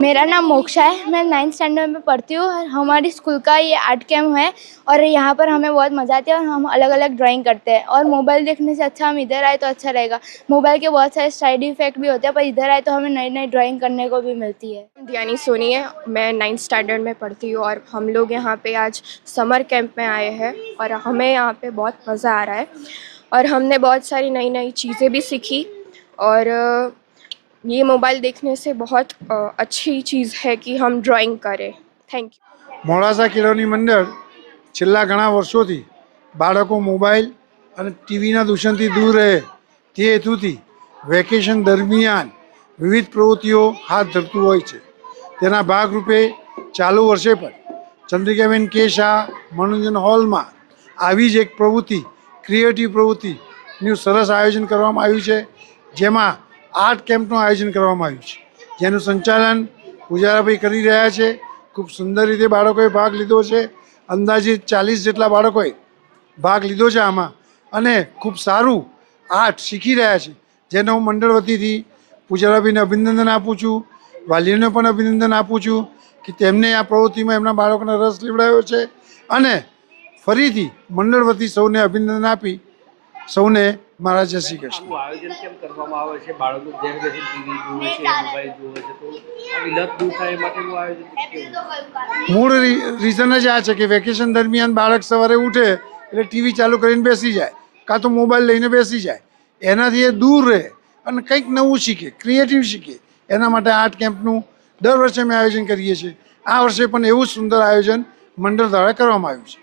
मेरा नाम मोक्षा है। मैं 9th स्टैंडर्ड में पढ़ती हूँ और हमारी स्कूल का ये आर्ट कैम्प है और यहाँ पर हमें बहुत मज़ा आती है और हम अलग अलग ड्राइंग करते हैं। और मोबाइल देखने से अच्छा हम इधर आए तो अच्छा रहेगा। मोबाइल के बहुत सारे साइड इफ़ेक्ट भी होते हैं, पर इधर आए तो हमें नई नई ड्राइंग करने को भी मिलती है। दियानी सोनी है, मैं 9th स्टैंडर्ड में पढ़ती हूँ और हम लोग यहाँ पे आज समर कैंप में आए हैं और हमें यहाँ पे बहुत मज़ा आ रहा है और हमने बहुत सारी नई नई चीज़ें भी सीखी। और ये मोबाइल देखने से बहुत अच्छी चीज़ है कि हम ड्राइंग करें। Thank you. મોડાસા કેળવણી મંડળ છેલ્લા ઘણા વર્ષોથી બાળકો મોબાઈલ અને ટીવીના દૂષણથી દૂર રહે તે હેતુથી વેકેશન દરમિયાન વિવિધ પ્રવૃત્તિઓ હાથ ધરતું હોય છે। તેના ભાગરૂપે ચાલુ વર્ષે પણ ચંદ્રિકાબેન કે શાહ મનોરંજન હોલમાં આવી જ એક પ્રવૃત્તિ ક્રિએટિવ પ્રવૃત્તિનું સરસ આયોજન કરવામાં આવ્યું છે, જેમાં આર્ટ કેમ્પનું આયોજન કરવામાં આવ્યું છે, જેનું સંચાલન પૂજારાભાઈ કરી રહ્યા છે। ખૂબ સુંદર રીતે બાળકોએ ભાગ લીધો છે। અંદાજિત 40 જેટલા બાળકોએ ભાગ લીધો છે આમાં અને ખૂબ સારું આર્ટ શીખી રહ્યા છે, જેને હું મંડળ વતીથી પૂજારાભાઈને અભિનંદન આપું છું, વાલીઓને પણ અભિનંદન આપું છું કે તેમને આ પ્રવૃત્તિમાં એમના બાળકોને રસ લેવડાવ્યો છે। અને ફરીથી મંડળ વતી સૌને અભિનંદન આપી સૌને મારા જય શ્રી કૃષ્ણ। આયોજન કેમ કરવામાં આવે છે? બાળકો ઘેર બેસી ટીવી જુએ છે, મોબાઈલ જુએ છે, તો આ વિલત દૂર થાય એ માટેનું આયોજન કેવું? મૂળ રીઝન જ આ છે કે વેકેશન દરમિયાન બાળક સવારે ઉઠે એટલે ટીવી ચાલુ કરીને બેસી જાય, કાં તો મોબાઈલ લઈને બેસી જાય, એનાથી એ દૂર રહે અને કંઈક નવું શીખે, ક્રિએટિવ શીખે। એના માટે આર્ટ કેમ્પનું દર વર્ષે અમે આયોજન કરીએ છીએ। આ વર્ષે પણ એવું જ સુંદર આયોજન મંડળ દ્વારા કરવામાં આવ્યું છે।